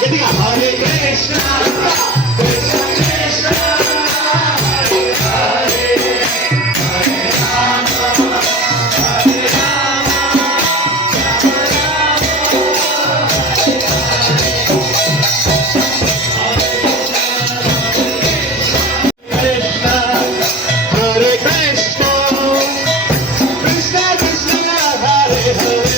Hare Krishna, Krishna Krishna, Hare Hare, Hare Rama, Hare Rama, Krishna, Hare Krishna, Krishna Krishna, Hare Hare.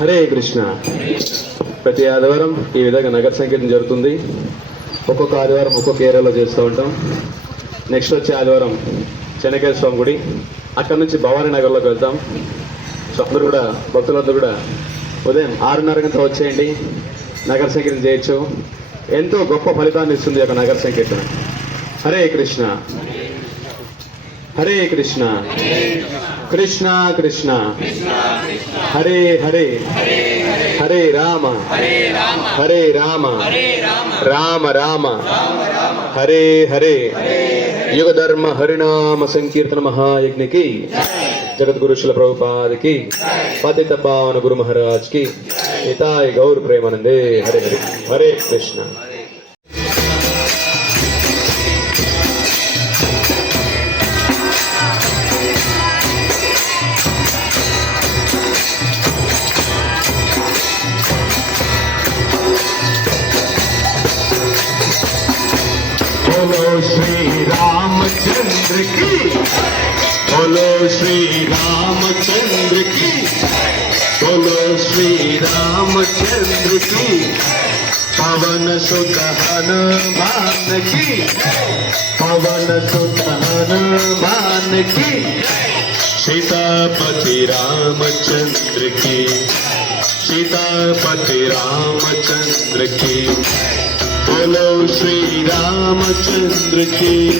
Hare కృష్ణ. ప్రతి ఆదివారం ఈ విధంగా నగర సంకీర్తన జరుగుతుంది. ఒక్కొక్క ఆదివారం ఒక్కొక్క ఏరియాలో చేస్తూ ఉంటాం. నెక్స్ట్ వచ్చే ఆదివారం చెన్నకేశ్వర స్వామి గుడి, అక్కడ నుంచి భవానీ నగర్లోకి వెళ్తాం. సో అందరూ కూడా భక్తులందరూ కూడా ఉదయం 6:30 గంటల వచ్చేయండి, నగర సంకీర్తన చేయొచ్చు. ఎంతో గొప్ప ఫలితాన్ని ఇస్తుంది ఒక నగర సంకీర్తన. హరే కృష్ణ, హరే కృష్ణ, కృష్ణ కృష్ణ, హరే హరే, హరే రామ, హరే రామ, రామ రామ, హరే హరే. యుగ ధర్మ హరినామ సంకీర్తన మహాయజ్ఞకి జగద్గురు శిల ప్రభుపాదికి పతిత పావన గురు మహారాజ్ కి నితాయ్ గౌర్ ప్రేమానందే. హరే హరే. హరే కృష్ణ. बोलो श्री रामचंद्र की, बोलो श्री रामचंद्र की, बोलो श्री रामचंद्र की, पवन सुत हनुमान की, पवन सुत हनुमान की सीतापति रामचंद्र की सीतापति रामचंद्र की बोलो श्री रामचंद्र की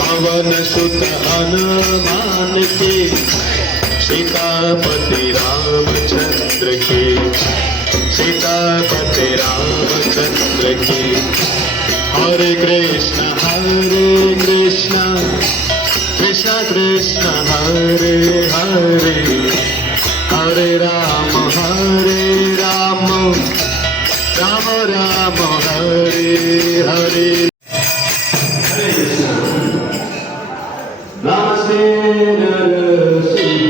पवन सुत हनुमान की सीतापति रामचंद्र की सीतापति रामचंद्र की हरे कृष्ण कृष्ण कृष्ण हरे हरे हरे राम राम राम हरे हरे नमस्ते नरसिंहाय